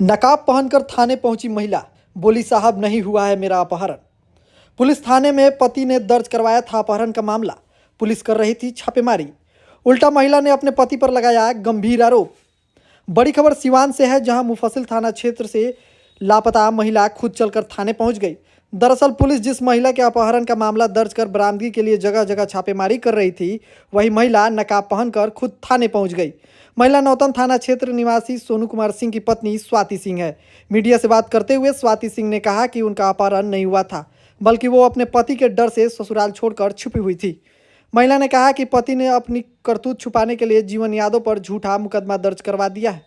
नकाब पहनकर थाने पहुंची महिला, बोली साहब नहीं हुआ है मेरा अपहरण। पुलिस थाने में पति ने दर्ज करवाया था अपहरण का मामला। पुलिस कर रही थी छापेमारी, उल्टा महिला ने अपने पति पर लगाया गंभीर आरोप। बड़ी खबर सिवान से है, जहां मुफस्सिल थाना क्षेत्र से लापता महिला खुद चलकर थाने पहुंच गई। दरअसल पुलिस जिस महिला के अपहरण का मामला दर्ज कर बरामदगी के लिए जगह जगह छापेमारी कर रही थी, वही महिला नकाब पहनकर खुद थाने पहुंच गई। महिला नौतन थाना क्षेत्र निवासी सोनू कुमार सिंह की पत्नी स्वाति सिंह है। मीडिया से बात करते हुए स्वाति सिंह ने कहा कि उनका अपहरण नहीं हुआ था, बल्कि वो अपने पति के डर से ससुराल छोड़कर छुपी हुई थी। महिला ने कहा कि पति ने अपनी करतूत छुपाने के लिए जीवन यादव पर झूठा मुकदमा दर्ज करवा दिया है।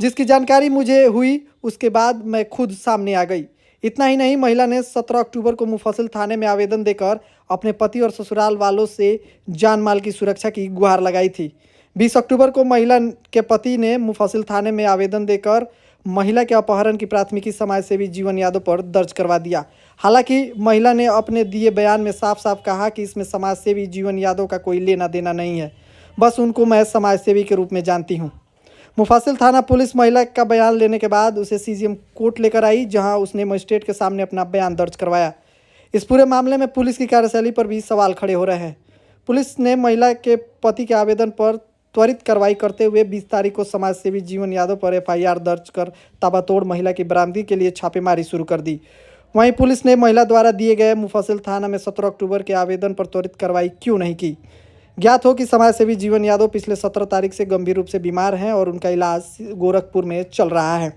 जिसकी जानकारी मुझे हुई, उसके बाद मैं खुद सामने आ गई। इतना ही नहीं, महिला ने 17 अक्टूबर को मुफस्सिल थाने में आवेदन देकर अपने पति और ससुराल वालों से जान माल की सुरक्षा की गुहार लगाई थी। 20 अक्टूबर को महिला के पति ने मुफस्सिल थाने में आवेदन देकर महिला के अपहरण की प्राथमिकी समाजसेवी जीवन यादव पर दर्ज करवा दिया। हालांकि महिला ने अपने दिए बयान में साफ साफ कहा कि इसमें समाजसेवी जीवन यादव का कोई लेना देना नहीं है, बस उनको मैं समाजसेवी के रूप में जानती हूँ। मुफस्सिल थाना पुलिस महिला का बयान लेने के बाद उसे सीजीएम कोर्ट लेकर आई, जहां उसने मजिस्ट्रेट के सामने अपना बयान दर्ज करवाया। इस पूरे मामले में पुलिस की कार्यशैली पर भी सवाल खड़े हो रहे हैं। पुलिस ने महिला के पति के आवेदन पर त्वरित कार्रवाई करते हुए 20 तारीख को समाजसेवी जीवन यादव पर एफआईआर दर्ज कर ताबड़तोड़ महिला की बरामदगी के लिए छापेमारी शुरू कर दी। वहीं पुलिस ने महिला द्वारा दिए गए मुफस्सिल थाना में 17 अक्टूबर के आवेदन पर त्वरित कार्रवाई क्यों नहीं की। ज्ञात हो कि समाजसेवी जीवन यादव पिछले 17 तारीख से गंभीर रूप से बीमार हैं और उनका इलाज गोरखपुर में चल रहा है।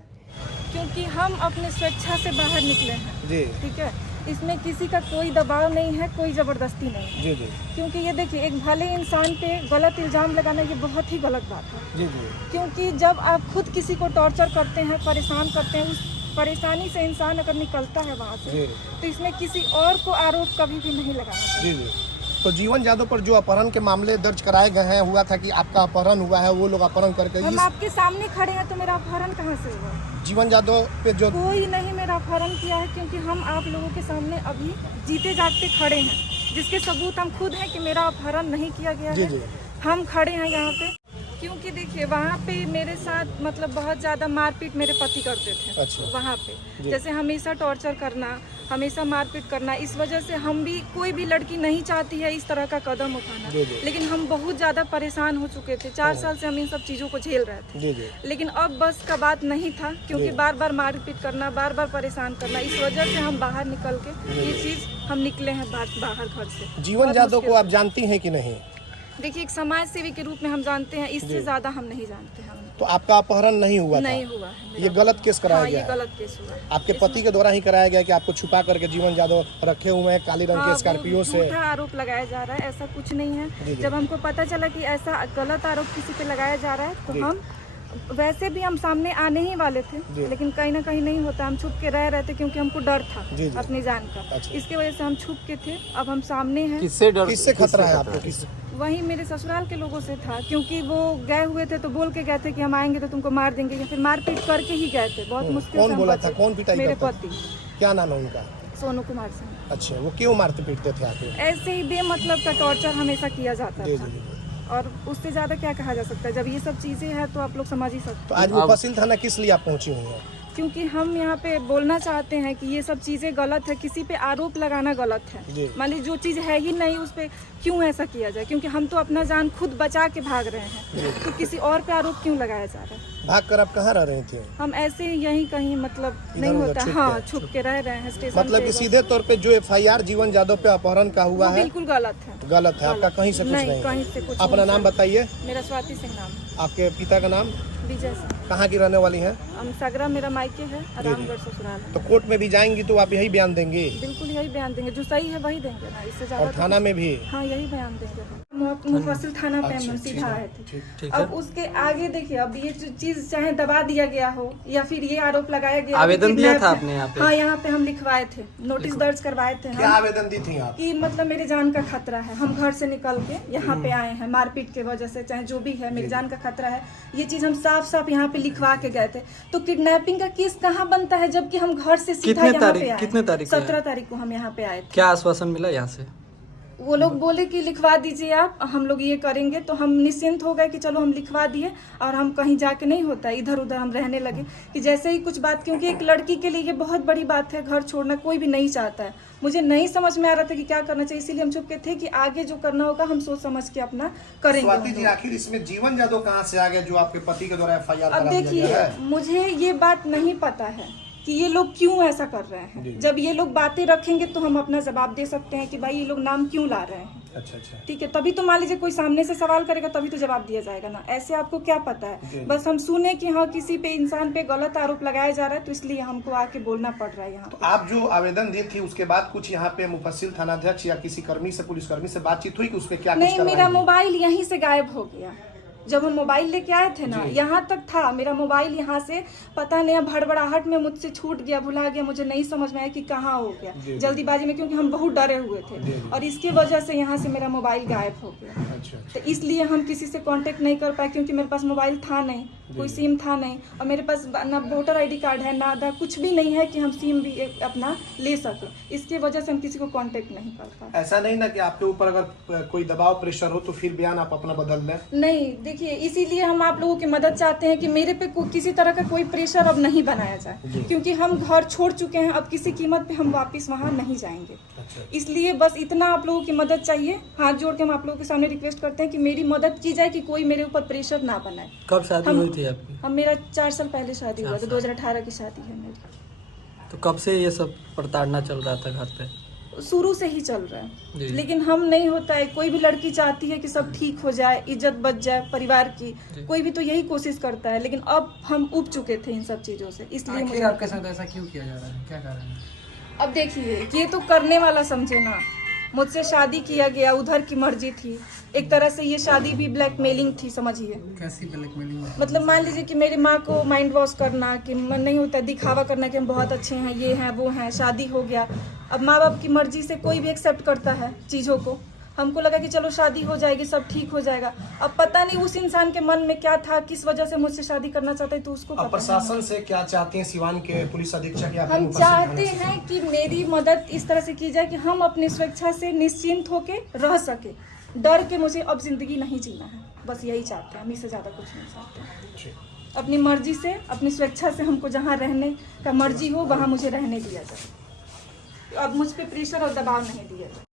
क्योंकि हम अपने स्वेच्छा से बाहर निकले हैं जी, ठीक है, इसमें किसी का कोई दबाव नहीं है, कोई ज़बरदस्ती नहीं है। जी जी क्योंकि ये देखिए, एक भले इंसान पे गलत इल्ज़ाम लगाना ये बहुत ही गलत बात है। जी जी क्योंकि जब आप खुद किसी को टॉर्चर करते हैं, परेशान करते हैं, उस परेशानी से इंसान अगर निकलता है वहाँ से, जी तो इसमें किसी और को आरोप कभी भी नहीं लगाना चाहिए। जी जी। तो जीवन यादव पर जो अपहरण के मामले दर्ज कराए गए हैं, हुआ था कि आपका अपहरण हुआ है, वो लोग अपहरण करके हम आपके सामने खड़े हैं, तो मेरा अपहरण कहाँ से हुआ? जीवन यादव पे जो कोई नहीं मेरा अपहरण किया है, क्योंकि हम आप लोगों के सामने अभी जीते जागते खड़े हैं, जिसके सबूत हम खुद हैं कि मेरा अपहरण नहीं किया गया जी है। जी हम खड़े हैं यहाँ पे क्योंकि देखिए, वहाँ पे मेरे साथ मतलब बहुत ज़्यादा मारपीट मेरे पति करते थे। अच्छा। वहाँ पे जैसे हमेशा टॉर्चर करना, हमेशा मारपीट करना, इस वजह से हम भी, कोई भी लड़की नहीं चाहती है इस तरह का कदम उठाना। जी जी लेकिन हम बहुत ज़्यादा परेशान हो चुके थे, 4 साल से हम इन सब चीज़ों को झेल रहे थे। जी जी लेकिन अब बस का बात नहीं था, क्योंकि बार बार मारपीट करना, बार बार परेशान करना, इस वजह से हम बाहर निकल के ये चीज़ हम निकले हैं बाहर घर से। जीवन बहुत यादव मुश्किल को आप जानती हैं कि नहीं? देखिए, एक समाज सेवी के रूप में हम जानते हैं, इससे ज्यादा हम नहीं जानते हैं। तो आपका अपहरण नहीं हुआ था? नहीं हुआ है। ये गलत केस कराया हाँ, गया ये है? गलत केस हुआ है। आपके पति के द्वारा ही कराया गया कि आपको छुपा करके जीवन यादव रखे हुए हैं काली रंग के स्कॉर्पियो से? झूठा आरोप लगाया जा रहा है, ऐसा कुछ नहीं जी, है। जी। जब हमको पता चला कि ऐसा गलत आरोप किसी पे लगाया जा रहा है, जी। तो हम वैसे भी हम सामने आने ही वाले थे, लेकिन कहीं ना कहीं नहीं होता, हम छुप के रह रहे थे, क्योंकि हमको डर था जी, जी। अपनी जान का। अच्छा। इसकी वजह से हम छुप के थे। अब हम सामने हैं। किससे डर, किससे खतरा है आपको? किस वही मेरे ससुराल के लोगों से था, क्योंकि वो गए हुए थे तो बोल के गए थे कि हम आएंगे तो तुमको मार देंगे, या फिर मारपीट करके ही गए थे। बहुत मुश्किल से कौन हम बोला बचे। था? कौन पिटाई मेरे करता था? पति क्या नाम है उनका? सोनू कुमार सिंह। अच्छा, वो क्यों मारते पीटते थे आपको? ऐसे ही बेमतलब का टॉर्चर हमेशा किया जाता जी था, जी जी। और उससे ज्यादा क्या कहा जा सकता है। जब ये सब चीजें हैं तो आप लोग समझ ही तो सकते आज मुफस्सिल थाना किस लिए आप पहुंची हुई हैं? हैं, क्योंकि हम यहाँ पे बोलना चाहते हैं कि ये सब चीजें गलत है, किसी पे आरोप लगाना गलत जी। है। मान लीजिए जो चीज है ही नहीं, उस पे क्यों ऐसा किया जाए? क्योंकि हम तो अपना जान खुद बचा के भाग रहे हैं, तो किसी और पे आरोप क्यों लगाया जा रहा है? भाग कर आप कहाँ रह रही थी? हम ऐसे यहीं कहीं मतलब नहीं इधर-उधर होता, छुप हाँ के? छुप के रह रहे हैं स्टेशन मतलब पे कि बस। सीधे तौर पे जो एफआईआर जीवन यादव पे अपहरण का हुआ वो है बिल्कुल गलत है। गलत है, आपका कहीं से कुछ नहीं, नहीं कहीं है। से कुछ अपना नहीं नाम है। बताइए। मेरा स्वाति सिंह नाम है। आपके पिता का नाम? विजय सिंह। कहाँ की रहने वाली हैं? हम सगरा मेरा मायके है, रामगढ़ ससुराल है। तो कोर्ट में भी जाएंगी तो आप यही बयान देंगे? बिल्कुल यही बयान देंगे, जो सही है वही देंगे ना, इससे ज्यादा और थाना में भी? हाँ यही बयान देंगे। मुफस्सिल थाना पे हम सीधा आए थे। अब उसके आगे देखिए, अब ये जो चीज चाहे दबा दिया गया हो, या फिर ये आरोप लगाया गया, आवेदन दिया था आपने यहाँ पे? हाँ, यहाँ पे हम लिखवाए थे, नोटिस दर्ज करवाए थे क्या हम, आवेदन दी थी आप? कि मतलब मेरे जान का खतरा है, हम घर से निकल के यहाँ पे आए हैं, मारपीट के वजह से, चाहे जो भी है, मेरी जान का खतरा है। ये चीज हम साफ साफ यहाँ पे लिखवा के गए थे। तो किडनैपिंग का केस कहाँ बनता है, जबकि हम घर से सीधा यहाँ पे आए। कितने तारीख को 17 तारीख को हम यहाँ पे आए थे। क्या आश्वासन मिला यहाँ से? वो लोग बोले कि लिखवा दीजिए आप, हम लोग ये करेंगे। तो हम निश्चिंत हो गए कि चलो हम लिखवा दिए और हम कहीं जाके नहीं होता, इधर उधर हम रहने लगे कि जैसे ही कुछ बात, क्योंकि एक लड़की के लिए ये बहुत बड़ी बात है, घर छोड़ना कोई भी नहीं चाहता है। मुझे नहीं समझ में आ रहा था कि क्या करना चाहिए, इसीलिए हम चुप के थे कि आगे जो करना होगा हम सोच समझ के अपना करेंगे। स्वाति जी, आखिर इसमें जीवन जादव कहाँ से आ गया जो आपके पति के द्वारा FIR अब करा दिया देखिए, गया है? मुझे ये बात नहीं पता है कि ये लोग क्यों ऐसा कर रहे हैं। जब ये लोग बातें रखेंगे तो हम अपना जवाब दे सकते हैं कि भाई ये लोग नाम क्यों ला रहे हैं। अच्छा अच्छा, ठीक है, तभी तो मान लीजिए कोई सामने से सवाल करेगा तभी तो जवाब दिया जाएगा ना, ऐसे आपको क्या पता है। बस हम सुने कि हाँ किसी पे, इंसान पे गलत आरोप लगाया जा रहा है, तो इसलिए हमको आके बोलना पड़ रहा है यहाँ। तो आप जो आवेदन दी थी उसके बाद कुछ यहाँ पे मुफस्सिल थानाध्यक्ष या किसी कर्मी से, पुलिसकर्मी से बातचीत हुई कि उसपे क्या कुछ नहीं, कार्रवाई मेरा हुई? मोबाइल यहीं से गायब हो गया। जब हम मोबाइल लेके आए थे ना, यहाँ तक था मेरा मोबाइल, यहाँ से पता नहीं भड़बड़ाहट में मुझसे छूट गया, भुला गया, मुझे नहीं समझ में आया कि कहाँ हो गया जल्दीबाजी में, क्योंकि हम बहुत डरे हुए थे और इसके वजह से यहाँ से मेरा मोबाइल गायब हो गया। अच्छा, तो इसलिए हम किसी से कांटेक्ट नहीं कर पाए, क्योंकि मेरे पास मोबाइल था नहीं, कोई सिम था नहीं, और मेरे पास ना वोटर ID कार्ड है, ना आधार, कुछ भी नहीं है कि हम सिम भी अपना ले सके। इसके वजह से हम किसी को कांटेक्ट नहीं कर पाए। ऐसा नहीं ना कि आपके ऊपर अगर कोई दबाव प्रेशर हो तो फिर बयान आप अपना बदल लें? नहीं, देखिए इसीलिए हम आप लोगों की मदद चाहते हैं कि मेरे पे किसी तरह का कोई प्रेशर अब नहीं बनाया जाए, क्योंकि हम घर छोड़ चुके हैं, अब किसी कीमत पे हम वापस वहाँ नहीं जाएंगे। इसलिए बस इतना आप लोगों की मदद चाहिए, हाथ जोड़ के हम आप लोगों के सामने रिक्वेस्ट करते हैं कि मेरी मदद की जाए, कि कोई मेरे ऊपर प्रेशर ना बनाए। कब शादी हुई थी आपकी? हम मेरा 4 साल पहले शादी हुआ था, 2018 की शादी है मेरी। तो कब से ये सब प्रताड़ना चल रहा था घर पे? शुरू से ही चल रहा जी। है, लेकिन हम नहीं होता है। कोई भी लड़की चाहती है कि सब ठीक हो जाए, इज्जत बच जाए परिवार की, कोई भी तो यही कोशिश करता है, लेकिन अब हम उब चुके थे इन सब चीजों से, इसलिए मुझे आपके साथ ऐसा क्यों किया जा रहा है, क्या कारण है? अब देखिए, ये तो करने वाला समझे ना, मुझसे शादी किया गया, उधर की मर्जी थी, एक तरह से ये शादी भी ब्लैकमेलिंग थी, समझिए। कैसी ब्लैकमेलिंग? मतलब मान लीजिए कि मेरी माँ को माइंड वॉश करना, कि मन नहीं होता, दिखावा करना कि हम बहुत अच्छे हैं, ये हैं वो हैं, शादी हो गया। अब माँ बाप की मर्जी से कोई भी एक्सेप्ट करता है चीज़ों को, हमको लगा कि चलो शादी हो जाएगी, सब ठीक हो जाएगा। अब पता नहीं उस इंसान के मन में क्या था, किस वजह से मुझसे शादी करना चाहते, तो उसको अब पता प्रशासन से क्या चाहते हैं, सिवान के पुलिस अधीक्षक या फिर हम मुफस्सिल चाहते थाने से? हैं कि मेरी मदद इस तरह से की जाए कि हम अपनी स्वेच्छा से निश्चिंत होके रह सके, डर के मुझे अब जिंदगी नहीं जीना है, बस यही चाहते हैं हम, इससे ज़्यादा कुछ नहीं चाहते। जी। अपनी मर्जी से, अपनी स्वेच्छा से हमको जहाँ रहने का मर्जी हो वहाँ मुझे रहने दिया जाए, अब मुझ पे प्रेशर और दबाव नहीं दिया जाए।